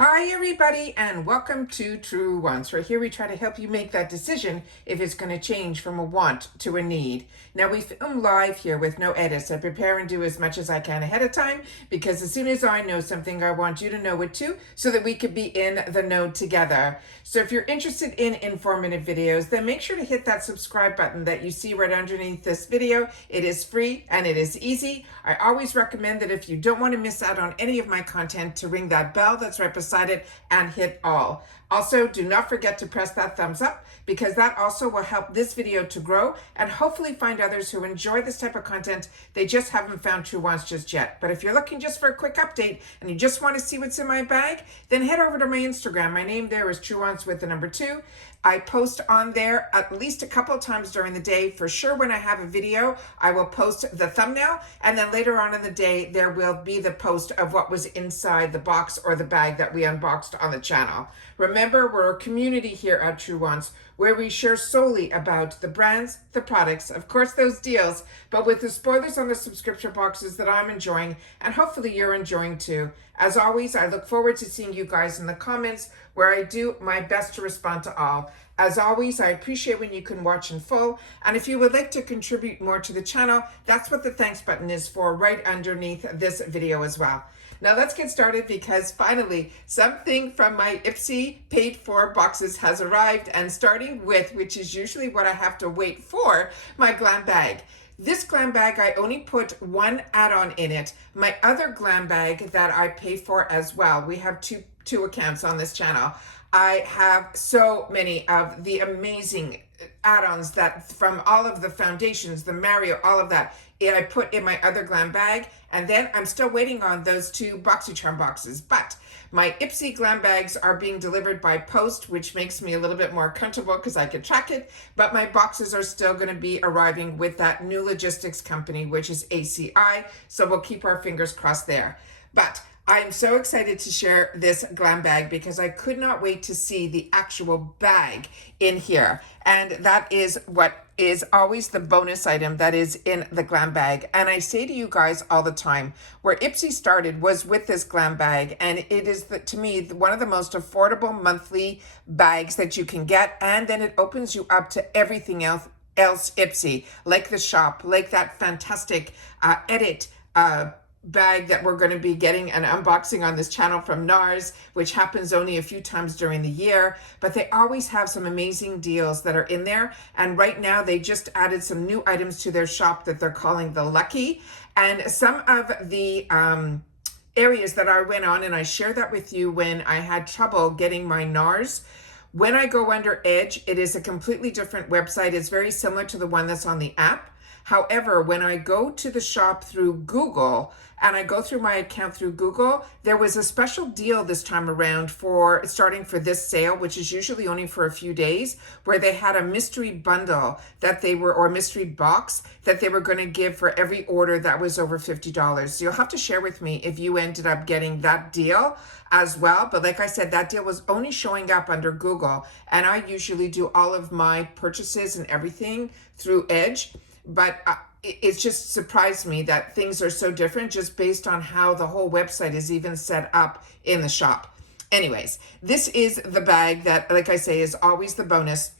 Hi everybody and welcome to Truewants, where here we try to help you make that decision if it's going to change from a want to a need. Now we film live here with no edits. I prepare and do as much as I can ahead of time because as soon as I know something, I want you to know it too so that we could be in the know together. So if you're interested in informative videos, then make sure to hit that subscribe button that you see right underneath this video. It is free and it is easy. I always recommend that if you don't want to miss out on any of my content to ring that bell that's right beside it and hit all. Also, do not forget to press that thumbs up because that also will help this video to grow and hopefully find others who enjoy this type of content. They just haven't found Truewants just yet. But if you're looking just for a quick update and you just want to see what's in my bag, then head over to my Instagram. My name there is Truewants with the number 2. I post on there at least a couple of times during the day. For sure, when I have a video, I will post the thumbnail. And then later on in the day, there will be the post of what was inside the box or the bag that we unboxed on the channel. Remember, we're a community here at Truewants where we share solely about the brands, the products, of course, those deals, but with the spoilers on the subscription boxes that I'm enjoying and hopefully you're enjoying too. As always, I look forward to seeing you guys in the comments where I do my best to respond to all. As always, I appreciate when you can watch in full. And if you would like to contribute more to the channel, that's what the thanks button is for right underneath this video as well. Now let's get started because finally something from my IPSY paid for boxes has arrived, and starting with, which is usually what I have to wait for, my GlamBag. This GlamBag, I only put one add-on in it. My other GlamBag that I pay for as well. We have two accounts on this channel. I have so many of the amazing add-ons that from all of the foundations, the Mario, all of that, I put in my other GlamBag, and then I'm still waiting on those 2 BoxyCharm boxes. But my IPSY GlamBags are being delivered by post, which makes me a little bit more comfortable because I can track it. But my boxes are still going to be arriving with that new logistics company, which is ACI. So we'll keep our fingers crossed there. But I'm so excited to share this GlamBag because I could not wait to see the actual bag in here. And that is what is always the bonus item that is in the GlamBag. And I say to you guys all the time, where IPSY started was with this GlamBag, and it is, to me, one of the most affordable monthly bags that you can get. And then it opens you up to everything else IPSY, like the shop, like that fantastic edit bag that we're going to be getting an unboxing on this channel from NARS, which happens only a few times during the year, but they always have some amazing deals that are in there. And right now they just added some new items to their shop that they're calling the Lucky. And some of the areas that I went on, and I shared that with you when I had trouble getting my NARS. When I go under Edge, it is a completely different website. It's very similar to the one that's on the app. However, when I go to the shop through Google and I go through my account through Google, there was a special deal this time around for starting for this sale, which is usually only for a few days, where they had a mystery bundle that they were, or mystery box that they were going to give for every order that was over $50. So you'll have to share with me if you ended up getting that deal as well. But like I said, that deal was only showing up under Google, and I usually do all of my purchases and everything through Edge. But it's just surprised me that things are so different just based on how the whole website is even set up in the shop. Anyways, this is the bag that, like I say, is always the bonus.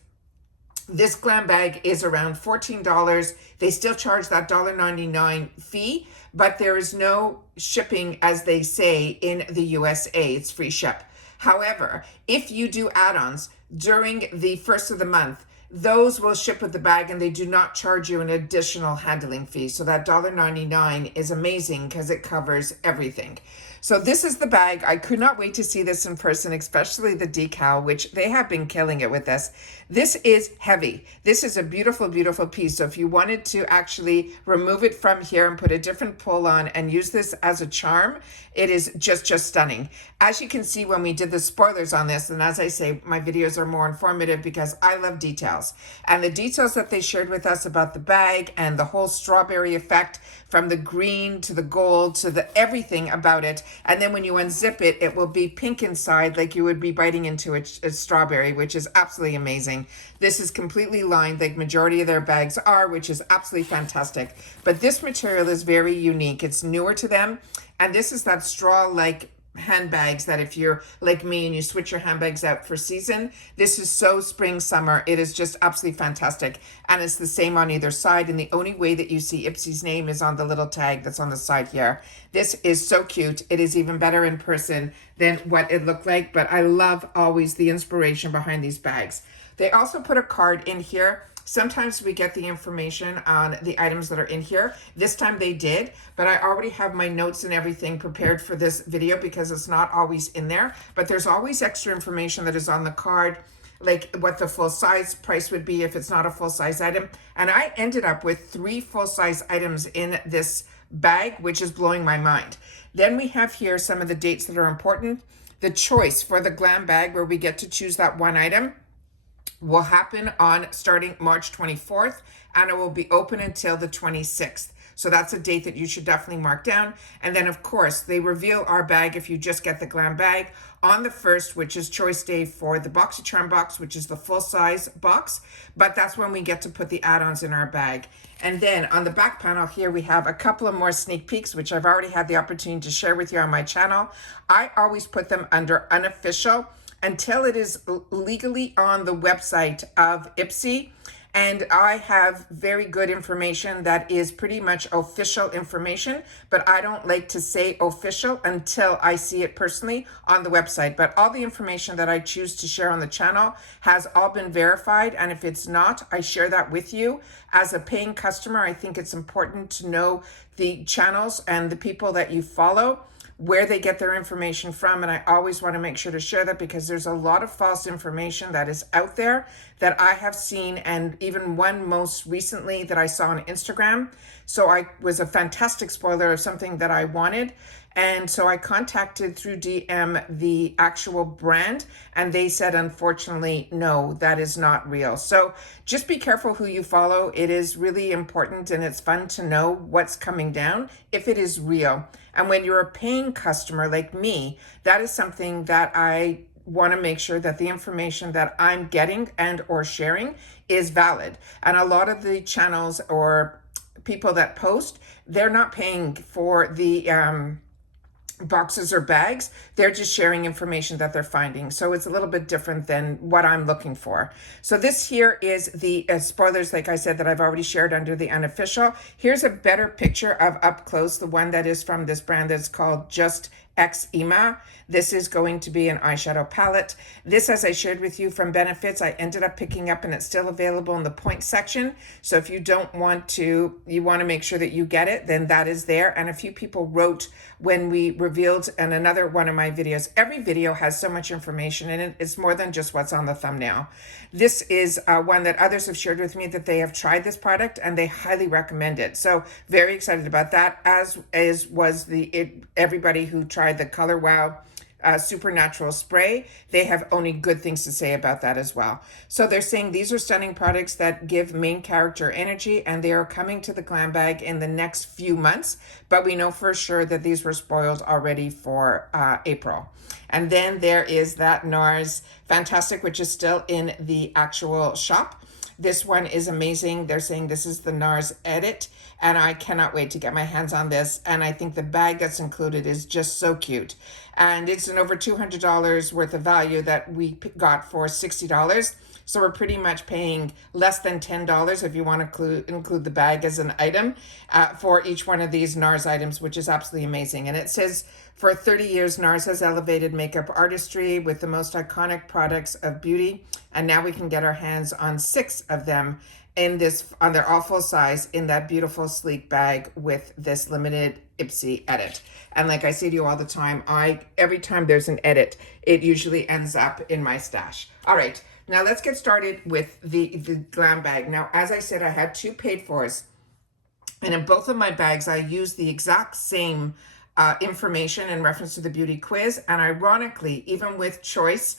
This GlamBag is around $14. They still charge that $1.99 fee, but there is no shipping, as they say, in the USA. It's free ship. However, if you do add-ons during the first of the month, those will ship with the bag and they do not charge you an additional handling fee. So that $1.99 is amazing because it covers everything. So this is the bag. I could not wait to see this in person, especially the decal, which they have been killing it with this. This is heavy. This is a beautiful, beautiful piece. So if you wanted to actually remove it from here and put a different pull on and use this as a charm, it is just stunning. As you can see when we did the spoilers on this, and as I say, my videos are more informative because I love details. And the details that they shared with us about the bag and the whole strawberry effect, from the green to the gold to the everything about it. And then when you unzip it, it will be pink inside, like you would be biting into a strawberry, which is absolutely amazing. This is completely lined, like majority of their bags are, which is absolutely fantastic. But this material is very unique. It's newer to them. And this is that straw-like handbags that if you're like me and you switch your handbags out for season, this is so spring, summer. It is just absolutely fantastic. And it's the same on either side. And the only way that you see IPSY's name is on the little tag that's on the side here. This is so cute. It is even better in person than what it looked like. But I love always the inspiration behind these bags. They also put a card in here. Sometimes we get the information on the items that are in here. This time they did, but I already have my notes and everything prepared for this video because it's not always in there. But there's always extra information that is on the card, like what the full size price would be if it's not a full size item. And I ended up with 3 full size items in this bag, which is blowing my mind. Then we have here some of the dates that are important. The choice for the GlamBag, where we get to choose that one item, will happen on starting March 24th, and it will be open until the 26th. So that's a date that you should definitely mark down. And then of course they reveal our bag if you just get the GlamBag on the 1st, which is choice day for the BoxyCharm box, which is the full size box, but that's when we get to put the add-ons in our bag. And then on the back panel here, we have a couple of more sneak peeks, which I've already had the opportunity to share with you on my channel. I always put them under unofficial until it is legally on the website of IPSY. And I have very good information that is pretty much official information, but I don't like to say official until I see it personally on the website. But all the information that I choose to share on the channel has all been verified. And if it's not, I share that with you. As a paying customer, I think it's important to know the channels and the people that you follow, where they get their information from. And I always want to make sure to share that because there's a lot of false information that is out there that I have seen, and even one most recently that I saw on Instagram. So I was a fantastic spoiler of something that I wanted. And so I contacted through DM the actual brand, and they said, unfortunately, no, that is not real. So just be careful who you follow. It is really important, and it's fun to know what's coming down if it is real. And when you're a paying customer like me, that is something that I want to make sure that the information that I'm getting and or sharing is valid. And a lot of the channels or people that post, they're not paying for the boxes or bags. They're just sharing information that they're finding. So it's a little bit different than what I'm looking for. So this here is the spoilers, like I said, that I've already shared under the unofficial. Here's a better picture of up close, the one that is from this brand that's called Just X Ema. This is going to be an eyeshadow palette. This, as I shared with you from Benefits, I ended up picking up, and it's still available in the point section. So if you don't want to, you want to make sure that you get it, then that is there. And a few people wrote when we revealed in another one of my videos, every video has so much information in it. It's more than just what's on the thumbnail. This is one that others have shared with me that they have tried this product and they highly recommend it. So very excited about that, as was everybody who tried the Color Wow Supernatural spray. They have only good things to say about that as well. So they're saying these are stunning products that give main character energy, and they are coming to the GlamBag in the next few months, but we know for sure that these were spoiled already for April. And then there is that NARS Fantastic, which is still in the actual shop. This one is amazing. They're saying this is the NARS Edit, and I cannot wait to get my hands on this. And I think the bag that's included is just so cute. And it's an over $200 worth of value that we got for $60. So we're pretty much paying less than $10 if you want to include the bag as an item for each one of these NARS items, which is absolutely amazing. And it says, for 30 years, NARS has elevated makeup artistry with the most iconic products of beauty. And now we can get our hands on 6 of them in this, on their all full size, in that beautiful sleek bag with this limited IPSY edit. And like I say to you all the time, every time there's an edit, it usually ends up in my stash. All right, now let's get started with the GlamBag. Now, as I said, I had 2 paid fors, and in both of my bags, I used the exact same information in reference to the beauty quiz. And ironically, even with choice,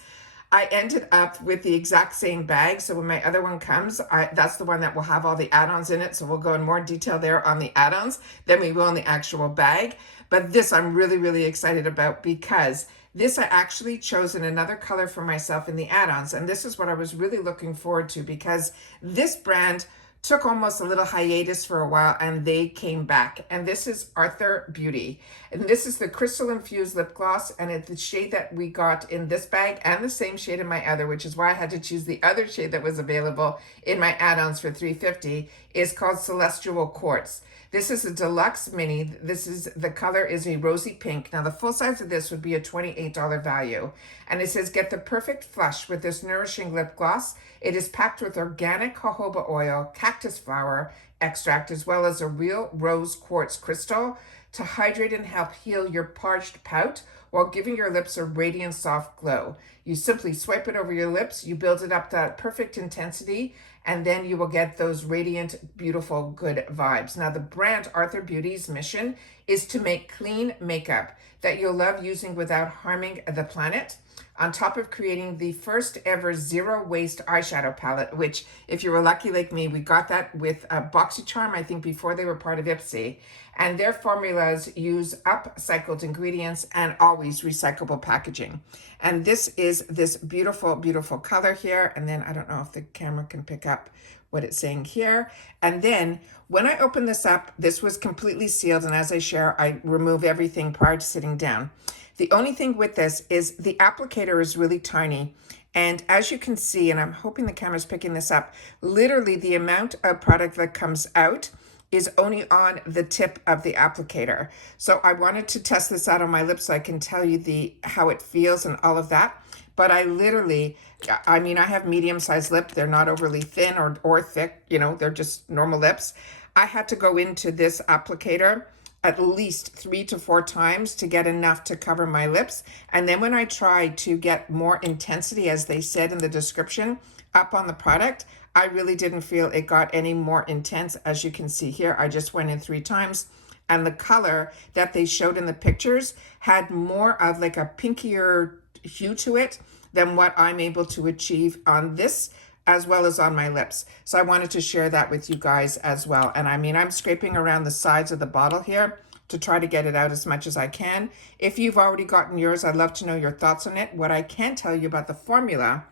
I ended up with the exact same bag. So when my other one comes, that's the one that will have all the add-ons in it. So we'll go in more detail there on the add-ons than we will in the actual bag. But this I'm really, really excited about, because this I actually chose in another color for myself in the add-ons. And this is what I was really looking forward to, because this brand took almost a little hiatus for a while, and they came back. And this is Arthur Beauty. And this is the Crystal Infused Lip Gloss, and it's the shade that we got in this bag and the same shade in my other, which is why I had to choose the other shade that was available in my add-ons for $3.50, is called Celestial Quartz. This is a deluxe mini. The color is a rosy pink. Now the full size of this would be a $28 value. And it says, get the perfect flush with this nourishing lip gloss. It is packed with organic jojoba oil, cactus flower extract, as well as a real rose quartz crystal to hydrate and help heal your parched pout while giving your lips a radiant, soft glow. You simply swipe it over your lips, you build it up to that perfect intensity, and then you will get those radiant, beautiful, good vibes. Now, the brand Arthur Beauty's mission is to make clean makeup that you'll love using without harming the planet, on top of creating the first ever zero waste eyeshadow palette, which if you were lucky like me, we got that with BoxyCharm, I think before they were part of IPSY. And their formulas use upcycled ingredients and always recyclable packaging. And this is this beautiful, beautiful color here. And then I don't know if the camera can pick up what it's saying here. And then when I open this up, this was completely sealed. And as I share, I remove everything prior to sitting down. The only thing with this is the applicator is really tiny. And as you can see, and I'm hoping the camera's picking this up, literally the amount of product that comes out is only on the tip of the applicator. So I wanted to test this out on my lips so I can tell you how it feels and all of that. But I literally, I mean, I have medium-sized lip. They're not overly thin or thick, you know, they're just normal lips. I had to go into this applicator at least 3 to 4 times to get enough to cover my lips. And then when I tried to get more intensity, as they said in the description, up on the product, I really didn't feel it got any more intense. As you can see here, I just went in 3 times. And the color that they showed in the pictures had more of like a pinkier hue to it than what I'm able to achieve on this, as well as on my lips. So I wanted to share that with you guys as well. And I mean, I'm scraping around the sides of the bottle here to try to get it out as much as I can. If you've already gotten yours, I'd love to know your thoughts on it. What I can tell you about the formula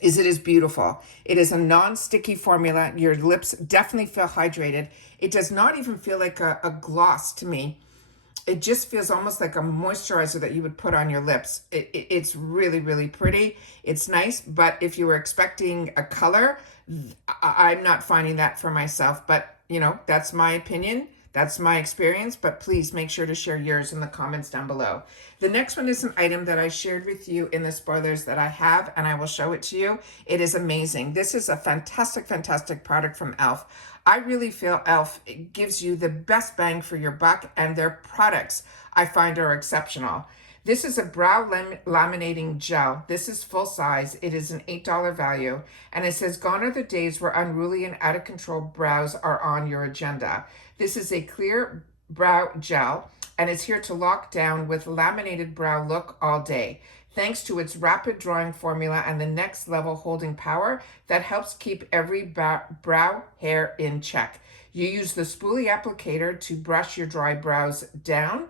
is it is beautiful. It is a non-sticky formula. Your lips definitely feel hydrated. It does not even feel like a gloss to me. It just feels almost like a moisturizer that you would put on your lips. It's really, really pretty. It's nice, but if you were expecting a color, I'm not finding that for myself. But, you know, that's my opinion. That's my experience, but please make sure to share yours in the comments down below. The next one is an item that I shared with you in the spoilers that I have, and I will show it to you. It is amazing. This is a fantastic, fantastic product from e.l.f. I really feel e.l.f. gives you the best bang for your buck, and their products I find are exceptional. This is a brow laminating gel. This is full size. It is an $8 value. And it says, gone are the days where unruly and out of control brows are on your agenda. This is a clear brow gel, and it's here to lock down with laminated brow look all day. Thanks to its rapid drying formula and the next level holding power that helps keep every brow hair in check. You use the spoolie applicator to brush your dry brows down,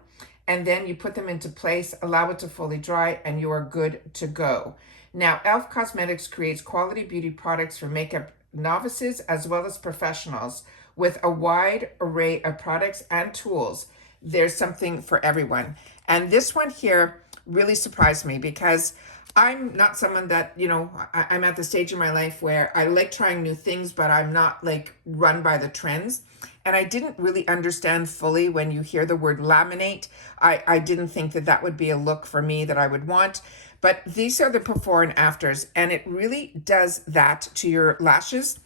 and then you put them into place, allow it to fully dry, and you are good to go. Now, e.l.f. Cosmetics creates quality beauty products for makeup novices as well as professionals. With a wide array of products and tools, there's something for everyone. And this one here really surprised me because I'm not someone that, you know, I'm at the stage in my life where I like trying new things, but I'm not like run by the trends. And I didn't really understand fully when you hear the word laminate. I didn't think that that would be a look for me that I would want. But these are the before and afters, and it really does that to your lashes,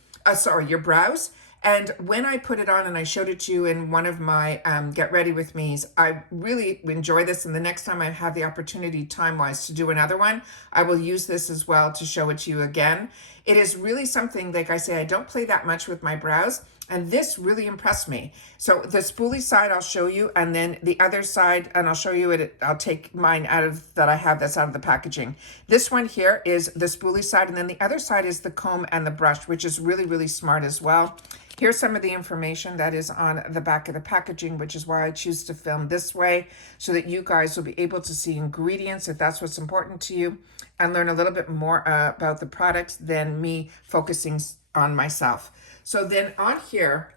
your brows. And when I put it on and I showed it to you in one of my Get Ready With Me's, I really enjoy this. And the next time I have the opportunity time-wise to do another one, I will use this as well to show it to you again. It is really something, like I say, I don't play that much with my brows. And this really impressed me. So the spoolie side I'll show you, and then the other side, and I'll show you it. I'll take mine out of that I have that's out of the packaging. This one here is the spoolie side, and then the other side is the comb and the brush, which is really, really smart as well. Here's some of the information that is on the back of the packaging, which is why I choose to film this way, so that you guys will be able to see ingredients if that's what's important to you, and learn a little bit more about the products than me focusing on myself. So then on here,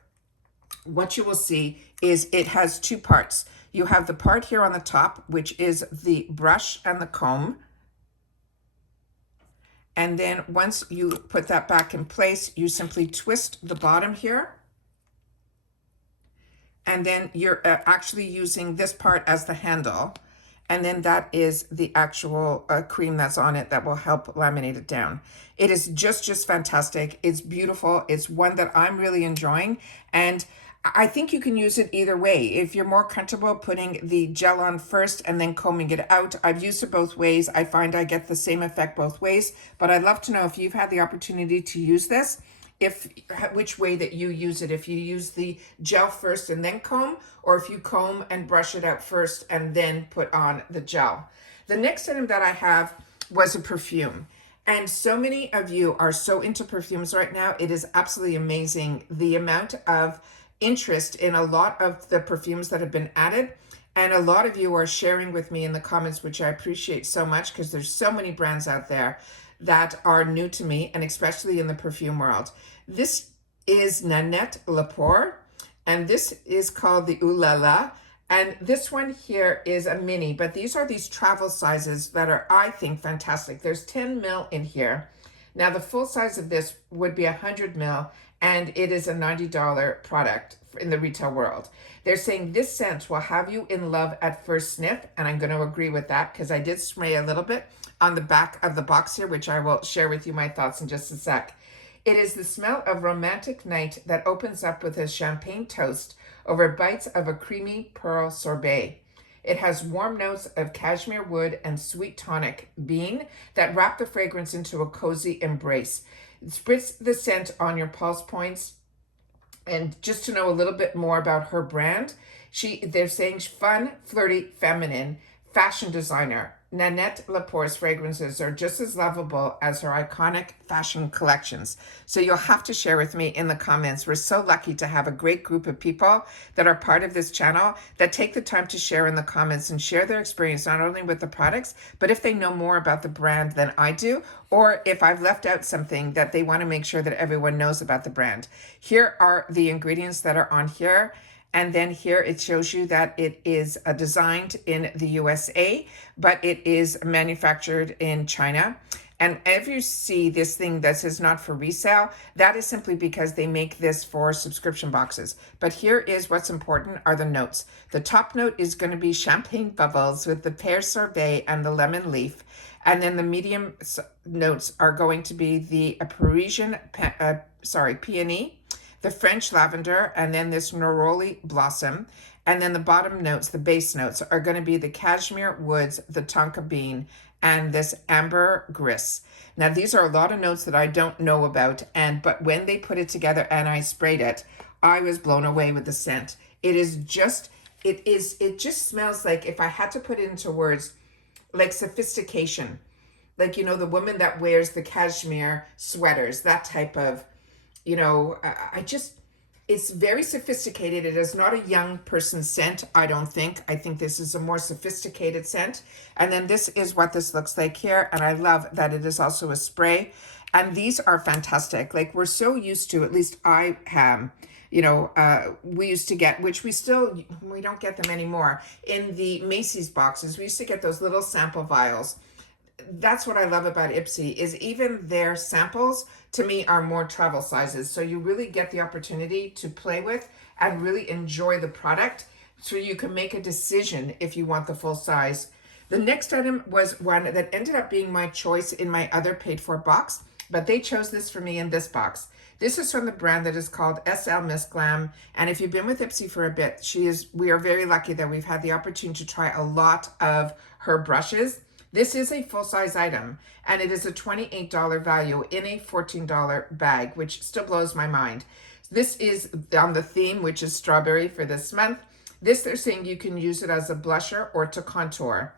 what you will see is it has two parts. You have the part here on the top, which is the brush and the comb. And then once you put that back in place, you simply twist the bottom here. And then you're actually using this part as the handle. And then that is the actual cream that's on it that will help laminate it down. It is just fantastic. It's beautiful. It's one that I'm really enjoying. And I think you can use it either way. If you're more comfortable putting the gel on first and then combing it out, I've used it both ways. I find I get the same effect both ways, but I'd love to know if you've had the opportunity to use this, which way that you use it. If you use the gel first and then comb, or if you comb and brush it out first and then put on the gel. The next item that I have was a perfume. And so many of you are so into perfumes right now. It is absolutely amazing the amount of interest in a lot of the perfumes that have been added. And a lot of you are sharing with me in the comments, which I appreciate so much, because there's so many brands out there that are new to me, and especially in the perfume world. This is Nanette Lepore, and this is called the Ooh La La. And this one here is a mini, but these are these travel sizes that are, I think, fantastic. There's 10 ml in here. Now the full size of this would be 100 ml, and it is a $90 product in the retail world. They're saying this scent will have you in love at first sniff, and I'm going to agree with that because I did spray a little bit on the back of the box here, which I will share with you my thoughts in just a sec. It is the smell of romantic night that opens up with a champagne toast over bites of a creamy pearl sorbet. It has warm notes of cashmere wood and sweet tonic bean that wrap the fragrance into a cozy embrace. Spritz the scent on your pulse points. And just to know a little bit more about her brand, they're saying fun, flirty, feminine, fashion designer. Nanette Lepore's fragrances are just as lovable as her iconic fashion collections. So you'll have to share with me in the comments. We're so lucky to have a great group of people that are part of this channel that take the time to share in the comments and share their experience, not only with the products, but if they know more about the brand than I do, or if I've left out something that they want to make sure that everyone knows about the brand. Here are the ingredients that are on here. And then here it shows you that it is designed in the USA, but it is manufactured in China. And if you see this thing that says not for resale, that is simply because they make this for subscription boxes. But here is what's important are the notes. The top note is going to be champagne bubbles with the pear sorbet and the lemon leaf. And then the medium notes are going to be the Parisian, peony, the French lavender, and then this neroli blossom. And then the bottom notes, the base notes, are going to be the cashmere woods, the tonka bean, and this ambergris. Now, these are a lot of notes that I don't know about, but when they put it together and I sprayed it, I was blown away with the scent. It just smells like, if I had to put it into words, like sophistication. Like, you know, the woman that wears the cashmere sweaters, that type of, you know, it's very sophisticated. It is not a young person's scent, I don't think. I think this is a more sophisticated scent. And then this is what this looks like here. And I love that it is also a spray. And these are fantastic. Like, we're so used to, at least I am, you know, we used to get, which we don't get them anymore, in the Macy's boxes. We used to get those little sample vials. That's what I love about IPSY, is even their samples to me are more travel sizes. So you really get the opportunity to play with and really enjoy the product, so you can make a decision if you want the full size. The next item was one that ended up being my choice in my other paid for box, but they chose this for me in this box. This is from the brand that is called SL Miss Glam. And if you've been with IPSY for a bit, we are very lucky that we've had the opportunity to try a lot of her brushes. This is a full-size item, and it is a $28 value in a $14 bag, which still blows my mind. This is on the theme, which is strawberry for this month. This, they're saying you can use it as a blusher or to contour.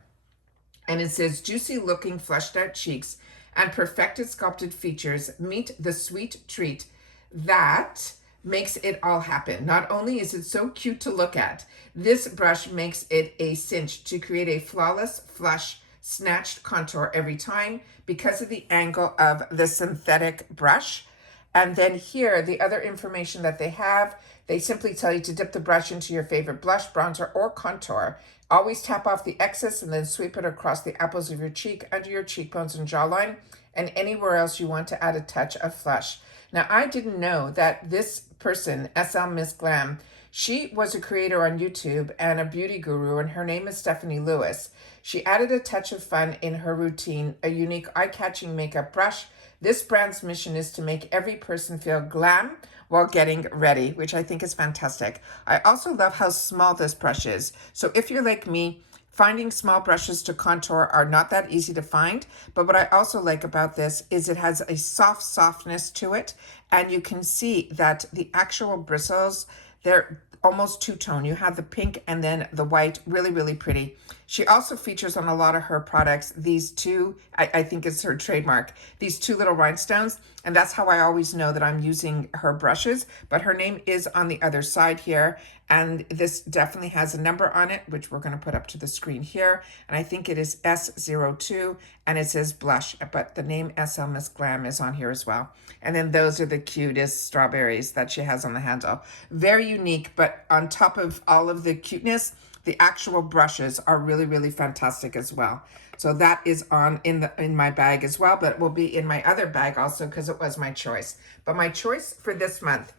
And it says, juicy looking fleshed out cheeks and perfected sculpted features meet the sweet treat that makes it all happen. Not only is it so cute to look at, this brush makes it a cinch to create a flawless, flush, snatched contour every time because of the angle of the synthetic brush. And then here, the other information that they have, they simply tell you to dip the brush into your favorite blush, bronzer, or contour. Always tap off the excess and then sweep it across the apples of your cheek, under your cheekbones and jawline, and anywhere else you want to add a touch of flush. Now, I didn't know that this person, SL Miss Glam, she was a creator on YouTube and a beauty guru, and her name is Stephanie Lewis. She added a touch of fun in her routine, a unique eye-catching makeup brush. This brand's mission is to make every person feel glam while getting ready, which I think is fantastic. I also love how small this brush is. So if you're like me, finding small brushes to contour are not that easy to find, but what I also like about this is it has a softness to it, and you can see that the actual bristles, they're almost two-tone. You have the pink and then the white, really, really pretty. She also features on a lot of her products these two, I think it's her trademark, these two little rhinestones, and that's how I always know that I'm using her brushes, but her name is on the other side here, and this definitely has a number on it, which we're going to put up to the screen here, and I think it is S02, and it says blush, but the name SL Miss Glam is on here as well. And then those are the cutest strawberries that she has on the handle. Very unique, but on top of all of the cuteness, the actual brushes are really, really fantastic as well. So that is on in my bag as well, but it will be in my other bag also because it was my choice. But my choice for this month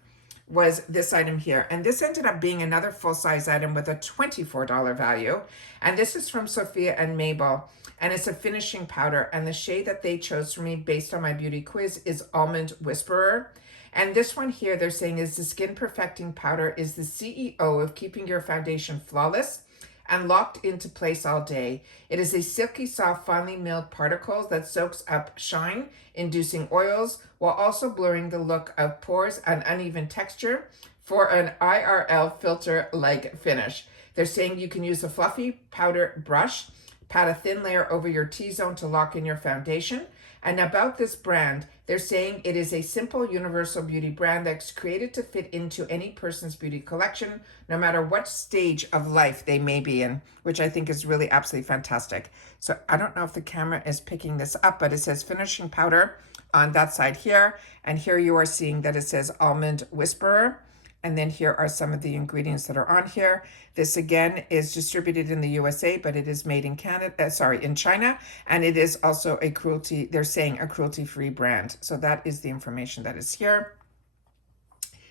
was this item here. And this ended up being another full-size item with a $24 value. And this is from Sophia and Mabel. And it's a finishing powder. And the shade that they chose for me based on my beauty quiz is Almond Whisperer. And this one here, they're saying is the Skin Perfecting Powder is the CEO of keeping your foundation flawless and locked into place all day. It is a silky soft, finely milled particles that soaks up shine, inducing oils, while also blurring the look of pores and uneven texture for an IRL filter-like finish. They're saying you can use a fluffy powder brush, pat a thin layer over your T-zone to lock in your foundation. And about this brand, they're saying it is a simple universal beauty brand that's created to fit into any person's beauty collection, no matter what stage of life they may be in, which I think is really absolutely fantastic. So I don't know if the camera is picking this up, but it says finishing powder on that side here. And here you are seeing that it says Almond Whisperer. And then here are some of the ingredients that are on here. This again is distributed in the USA, but it is made in in China. And it is also a cruelty, they're saying a cruelty-free brand. So that is the information that is here.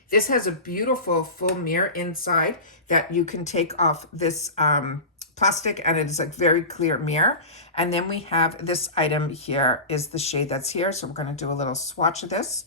This has a beautiful full mirror inside that you can take off this plastic, and it is a very clear mirror. And then we have this item here is the shade that's here. So we're going to do a little swatch of this,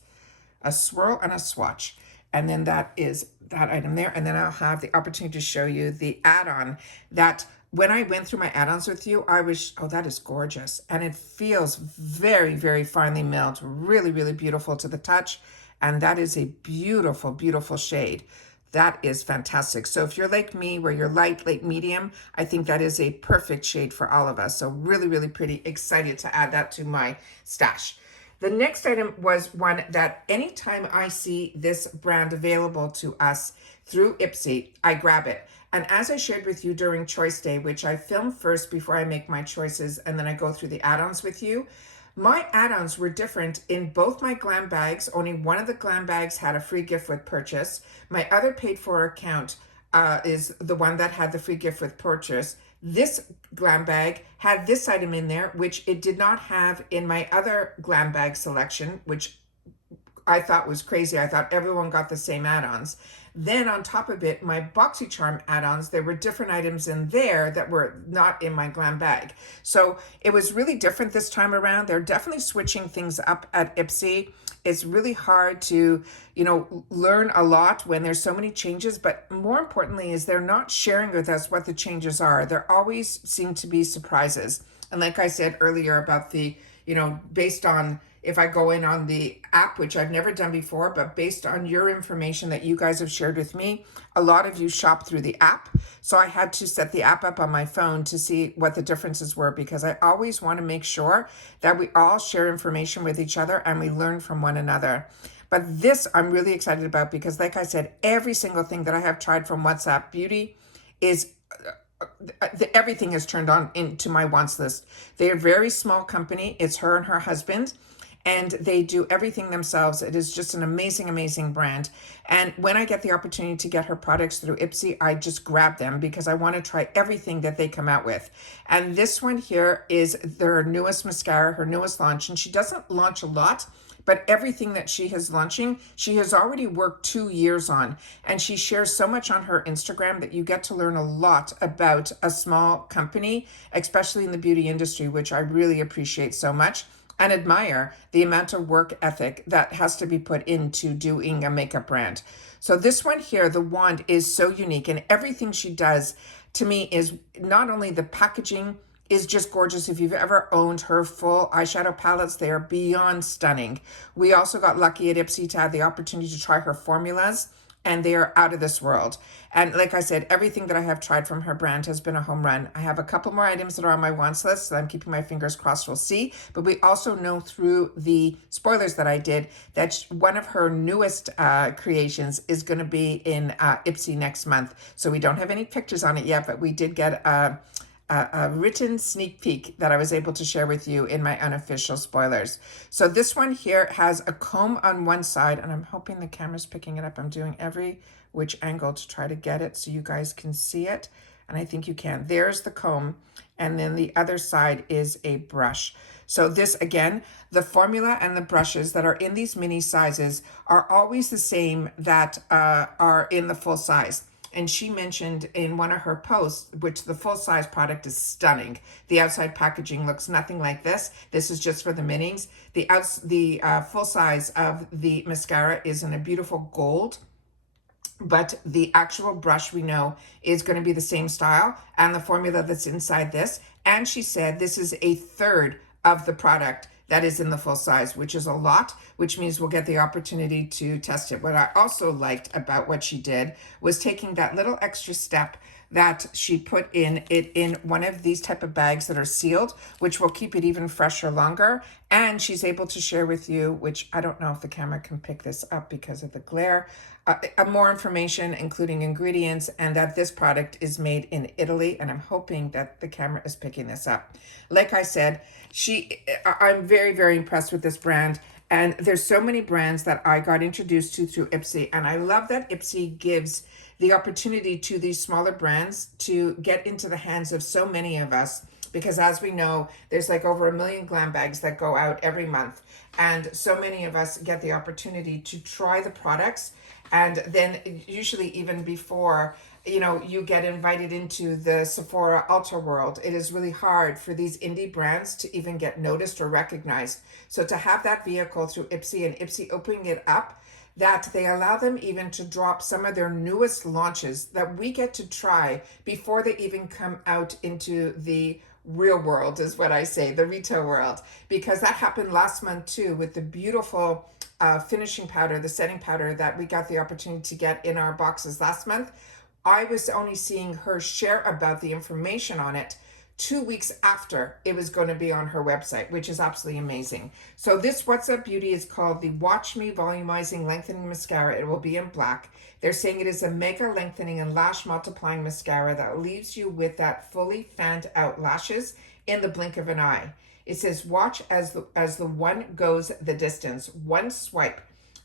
a swirl and a swatch. And then that is that item there. And then I'll have the opportunity to show you the add-on that when I went through my add-ons with you, I was, oh, that is gorgeous. And it feels very, very finely milled, really, really beautiful to the touch. And that is a beautiful, beautiful shade. That is fantastic. So if you're like me, where you're light, medium, I think that is a perfect shade for all of us. So really, really pretty. Excited to add that to my stash. The next item was one that anytime I see this brand available to us through IPSY, I grab it. And as I shared with you during Choice Day, which I film first before I make my choices, and then I go through the add-ons with you, my add-ons were different in both my glam bags. Only one of the glam bags had a free gift with purchase. My other paid for account is the one that had the free gift with purchase. This glam bag had this item in there, which it did not have in my other glam bag selection, which I thought was crazy. I thought everyone got the same add-ons. Then on top of it, my BoxyCharm add-ons, there were different items in there that were not in my glam bag. So it was really different this time around. They're definitely switching things up at IPSY. It's really hard to, learn a lot when there's so many changes, but more importantly is they're not sharing with us what the changes are. There always seem to be surprises. And like I said earlier about the, based on, if I go in on the app, which I've never done before, but based on your information that you guys have shared with me, a lot of you shop through the app. So I had to set the app up on my phone to see what the differences were, because I always want to make sure that we all share information with each other and we learn from one another. But this I'm really excited about because, like I said, every single thing that I have tried from WhatsApp Beauty is everything is turned on into my wants list. They're a very small company. It's her and her husband. and they do everything themselves. It is just an amazing, amazing brand. And when I get the opportunity to get her products through IPSY, I just grab them because I want to try everything that they come out with. And this one here is their newest mascara, her newest launch, and she doesn't launch a lot, but everything that she is launching, she has already worked 2 years on. And she shares so much on her Instagram that you get to learn a lot about a small company, especially in the beauty industry, which I really appreciate so much and admire the amount of work ethic that has to be put into doing a makeup brand. So this one here, the wand, is so unique, and everything she does to me is not only the packaging is just gorgeous. If you've ever owned her full eyeshadow palettes, they are beyond stunning. We also got lucky at IPSY to have the opportunity to try her formulas, and they are out of this world. And like I said, everything that I have tried from her brand has been a home run. I have a couple more items that are on my wants list, so I'm keeping my fingers crossed we'll see. But we also know through the spoilers that I did that one of her newest creations is going to be in IPSY next month. So we don't have any pictures on it yet, but we did get a written sneak peek that I was able to share with you in my unofficial spoilers. So this one here has a comb on one side, and I'm hoping the camera's picking it up. I'm doing every which angle to try to get it so you guys can see it, and I think you can. There's the comb, and then the other side is a brush. So this, again, the formula and the brushes that are in these mini sizes are always the same that are in the full size. And she mentioned in one of her posts, which the full-size product is stunning. The outside packaging looks nothing like this. This is just for the minis. The full size of the mascara is in a beautiful gold, but the actual brush we know is going to be the same style and the formula that's inside this. And she said this is a third of the product that is in the full size, which is a lot, which means we'll get the opportunity to test it. What I also liked about what she did was taking that little extra step that she put in it in one of these type of bags that are sealed, which will keep it even fresher longer. And she's able to share with you, which I don't know if the camera can pick this up because of the glare, more information, including ingredients, and that this product is made in Italy. And I'm hoping that the camera is picking this up. Like I said, I'm very, very impressed with this brand. And there's so many brands that I got introduced to through IPSY. And I love that IPSY gives the opportunity to these smaller brands to get into the hands of so many of us. Because as we know, there's like over 1 million GlamBags that go out every month. And so many of us get the opportunity to try the products. And then usually even before, you get invited into the Sephora Ultra world, it is really hard for these indie brands to even get noticed or recognized. So to have that vehicle through IPSY and IPSY opening it up, that they allow them even to drop some of their newest launches that we get to try before they even come out into the real world, is what I say, the retail world. Because that happened last month too with the beautiful finishing powder, the setting powder that we got the opportunity to get in our boxes last month. I was only seeing her share about the information on it 2 weeks after it was going to be on her website, which is absolutely amazing. So this What's Up Beauty is called the Watch Me Volumizing Lengthening Mascara. It will be in black. They're saying it is a mega lengthening and lash multiplying mascara that leaves you with that fully fanned out lashes in the blink of an eye. It says, watch as the one goes the distance. One swipe,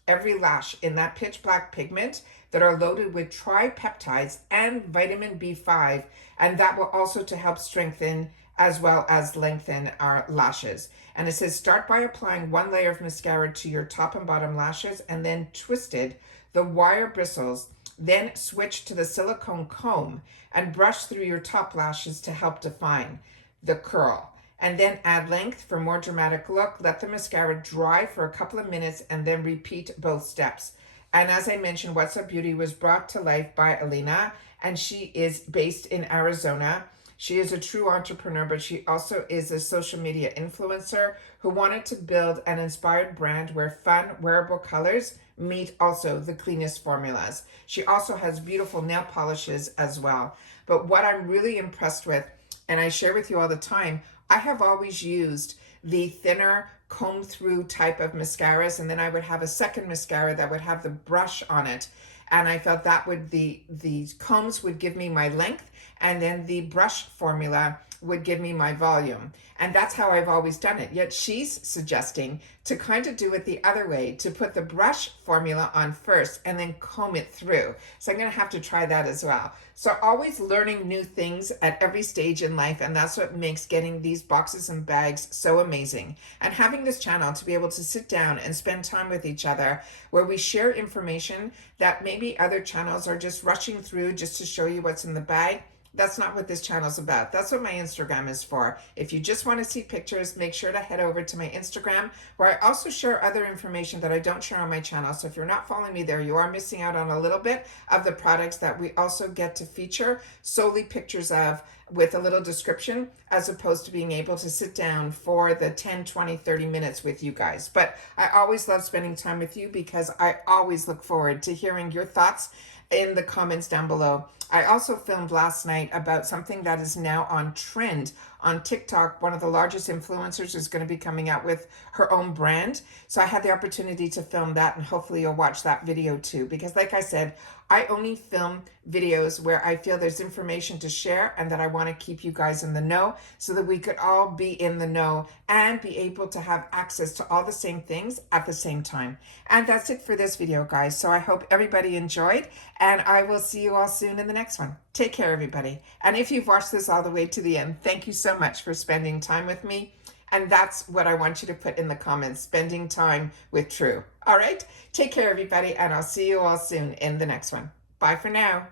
every lash in that pitch black pigment that are loaded with tripeptides and vitamin B5, and that will also to help strengthen as well as lengthen our lashes. And it says, start by applying one layer of mascara to your top and bottom lashes, and then twisted the wire bristles, then switch to the silicone comb and brush through your top lashes to help define the curl. And then add length for more dramatic look. Let the mascara dry for a couple of minutes and then repeat both steps. And as I mentioned, What's Up Beauty was brought to life by Alina, and she is based in Arizona. She is a true entrepreneur, but she also is a social media influencer who wanted to build an inspired brand where fun, wearable colors meet also the cleanest formulas. She also has beautiful nail polishes as well. But what I'm really impressed with, and I share with you all the time, I have always used the thinner comb through type of mascaras, and then I would have a second mascara that would have the brush on it. And I felt that would the combs would give me my length, and then the brush formula would give me my volume. And that's how I've always done it. Yet she's suggesting to kind of do it the other way, to put the brush formula on first and then comb it through. So I'm going to have to try that as well. So always learning new things at every stage in life, and that's what makes getting these boxes and bags so amazing. And having this channel to be able to sit down and spend time with each other where we share information that maybe other channels are just rushing through just to show you what's in the bag. That's not what this channel is about. That's what my Instagram is for. If you just want to see pictures, make sure to head over to my Instagram, where I also share other information that I don't share on my channel. So if you're not following me there, you are missing out on a little bit of the products that we also get to feature solely pictures of, with a little description, as opposed to being able to sit down for the 10, 20, 30 minutes with you guys. But I always love spending time with you because I always look forward to hearing your thoughts in the comments down below. I also filmed last night about something that is now on trend on TikTok. One of the largest influencers is going to be coming out with her own brand. So I had the opportunity to film that, and hopefully you'll watch that video too. Because like I said, I only film videos where I feel there's information to share and that I want to keep you guys in the know so that we could all be in the know and be able to have access to all the same things at the same time. And that's it for this video, guys. So I hope everybody enjoyed, and I will see you all soon in the next one. Take care, everybody. And if you've watched this all the way to the end, thank you so much for spending time with me. And that's what I want you to put in the comments, spending time with True. All right? Take care, everybody, and I'll see you all soon in the next one. Bye for now.